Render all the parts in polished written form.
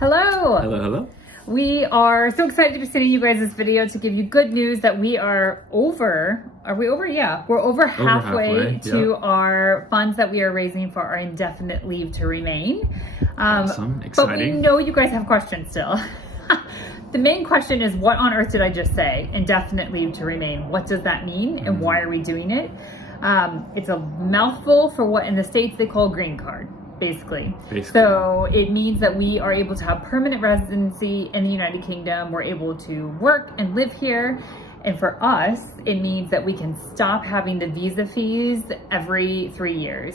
Hello. Hello, hello. We are so excited to be sending you guys this video to give you good news that we are over. Are we over? Yeah, we're over halfway to our funds that we are raising for our indefinite leave to remain. Awesome, exciting. But we know you guys have questions still. The main question is, what on earth did I just say? Indefinite leave to remain. What does that mean and why are we doing it? It's a mouthful for what in the States they call green card. Basically. So it means that we are able to have permanent residency in the United Kingdom. We're able to work and live here. And for us, it means that we can stop having the visa fees every 3 years.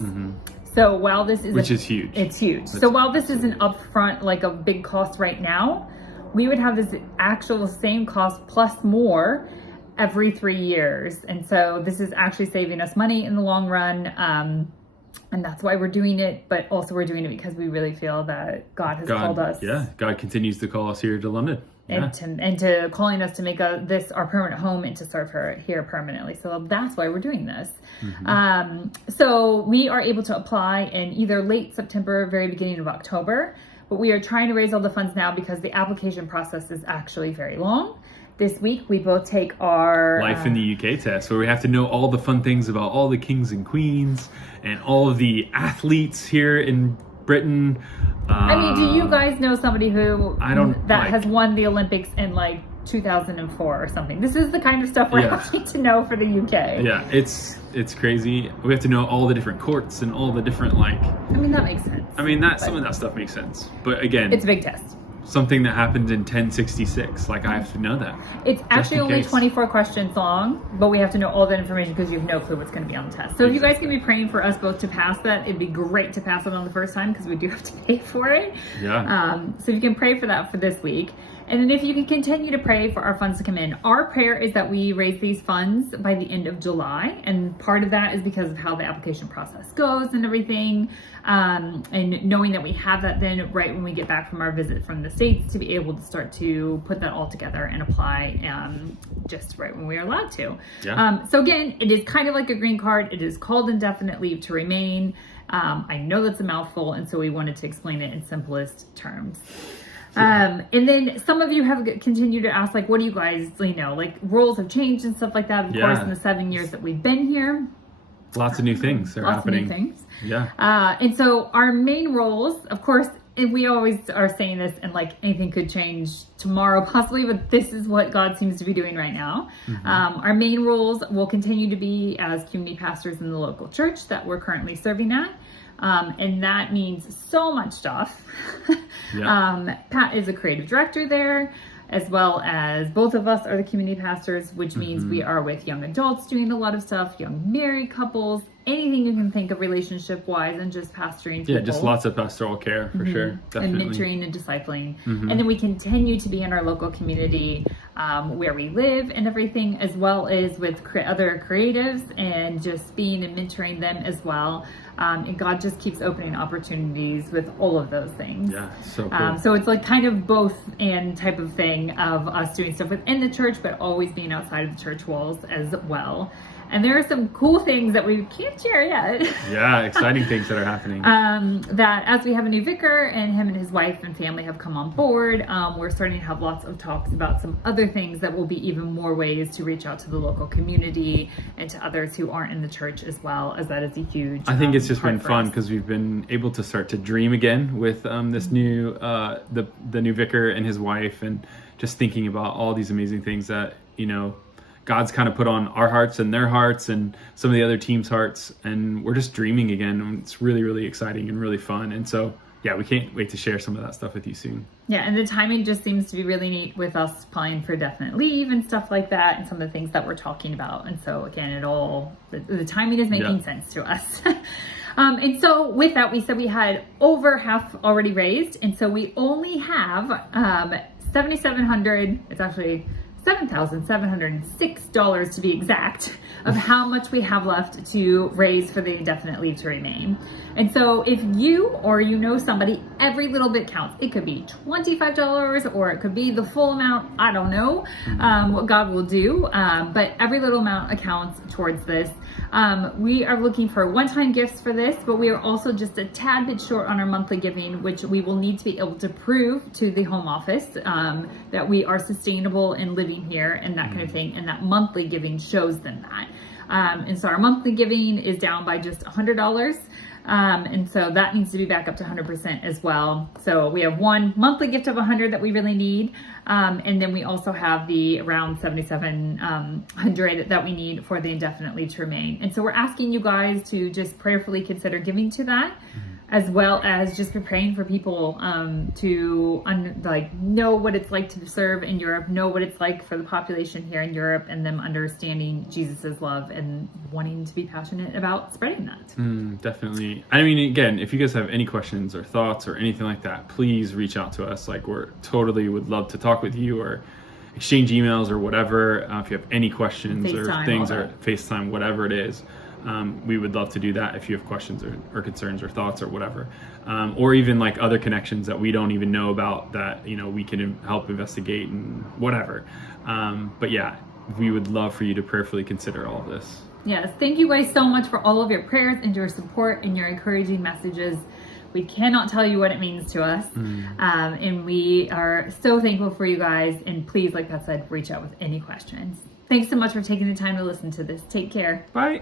So while this is... Which is huge. It's huge. So while this isn't upfront, like a big cost right now, we would have this actual same cost plus more every 3 years. And so this is actually saving us money in the long run. And that's why we're doing it, but also we're doing it because we really feel that God has called us. Yeah, God continues to call us here to London. And to calling us to make this our permanent home and to serve her here permanently. So that's why we're doing this. So we are able to apply in either late September, very beginning of October, but we are trying to raise all the funds now because the application process is actually very long. This week, we both take our... Life in the UK test, where we have to know all the fun things about all the kings and queens and all of the athletes here in Britain. I mean, do you guys know somebody who has won the Olympics in like 2004 or something? This is the kind of stuff we're having to know for the UK. Yeah, it's crazy. We have to know all the different courts and all the different I mean, that makes sense. I mean, some of that stuff makes sense. But again... It's a big test. Something that happened in 1066. I have to know that. It's actually only 24 questions long, but we have to know all that information because you have no clue what's going to be on the test. So if you guys can be praying for us both to pass that, it'd be great to pass it on the first time because we do have to pay for it. Yeah. So if you can pray for that for this week. And then if you can continue to pray for our funds to come in. Our prayer is that we raise these funds by the end of July. And part of that is because of how the application process goes and everything. And knowing that we have that then right when we get back from our visit from the States to be able to start to put that all together and apply just right when we are allowed to. Yeah. So again, it is kind of like a green card. It is called indefinite leave to remain. I know that's a mouthful, and so we wanted to explain it in simplest terms. And then some of you have continued to ask, what do you guys, roles have changed and stuff like that, of course, in the 7 years that we've been here. Lots of new things are happening. Lots of new things. Yeah. And so our main roles, of course, and we always are saying this, and anything could change tomorrow possibly, but this is what God seems to be doing right now. Our main roles will continue to be as community pastors in the local church that we're currently serving at. And that means so much stuff. Pat is a creative director there, as well as both of us are the community pastors, which means we are with young adults doing a lot of stuff, young married couples, anything you can think of relationship-wise, and just pastoring people. Yeah, just lots of pastoral care, for sure. Definitely. And mentoring and discipling. And then we continue to be in our local community where we live and everything, as well as with other creatives and just being and mentoring them as well. And God just keeps opening opportunities with all of those things. Yeah, so cool. So it's kind of both and type of thing of us doing stuff within the church, but always being outside of the church walls as well. And there are some cool things that we can't share yet. Yeah, exciting things that are happening. That as we have a new vicar and him and his wife and family have come on board, we're starting to have lots of talks about some other things that will be even more ways to reach out to the local community and to others who aren't in the church as well, as that is a huge I think it's just been fun because we've been able to start to dream again with this new, the new vicar and his wife, and just thinking about all these amazing things that, God's kind of put on our hearts and their hearts and some of the other team's hearts, and we're just dreaming again. And it's really, really exciting and really fun. And so, yeah, we can't wait to share some of that stuff with you soon. Yeah, and the timing just seems to be really neat with us applying for definite leave and stuff like that, and some of the things that we're talking about. And so, again, the timing is making sense to us. And so with that, we said we had over half already raised. And so we only have $7,700, it's actually $7,706 to be exact, of how much we have left to raise for the indefinite leave to remain. And so if you or somebody every little bit counts. It could be $25 or it could be the full amount. I don't know what God will do, but every little amount accounts towards this. We are looking for one-time gifts for this, but we are also just a tad bit short on our monthly giving, which we will need to be able to prove to the home office that we are sustainable and living here and that kind of thing, and that monthly giving shows them that. And so our monthly giving is down by just $100. And so that needs to be back up to 100% as well. So we have one monthly gift of 100 that we really need. And then we also have the around 7,700 that we need for the indefinitely to remain. And so we're asking you guys to just prayerfully consider giving to that, as well as just be praying for people to know what it's like to serve in Europe, know what it's like for the population here in Europe, and them understanding Jesus's love and wanting to be passionate about spreading that. Definitely. I mean, again, if you guys have any questions or thoughts or anything like that, please reach out to us. Like, we're totally would love to talk with you or exchange emails or whatever. If you have any questions FaceTime, or things or FaceTime, whatever it is. We would love to do that if you have questions or concerns or thoughts or whatever, or even like other connections that we don't even know about that, you know, we can help investigate and whatever. But yeah, we would love for you to prayerfully consider all of this. Yes, thank you guys so much for all of your prayers and your support and your encouraging messages. We cannot tell you what it means to us. And we are so thankful for you guys. And please, like Pat said, reach out with any questions. Thanks so much for taking the time to listen to this. Take care. Bye.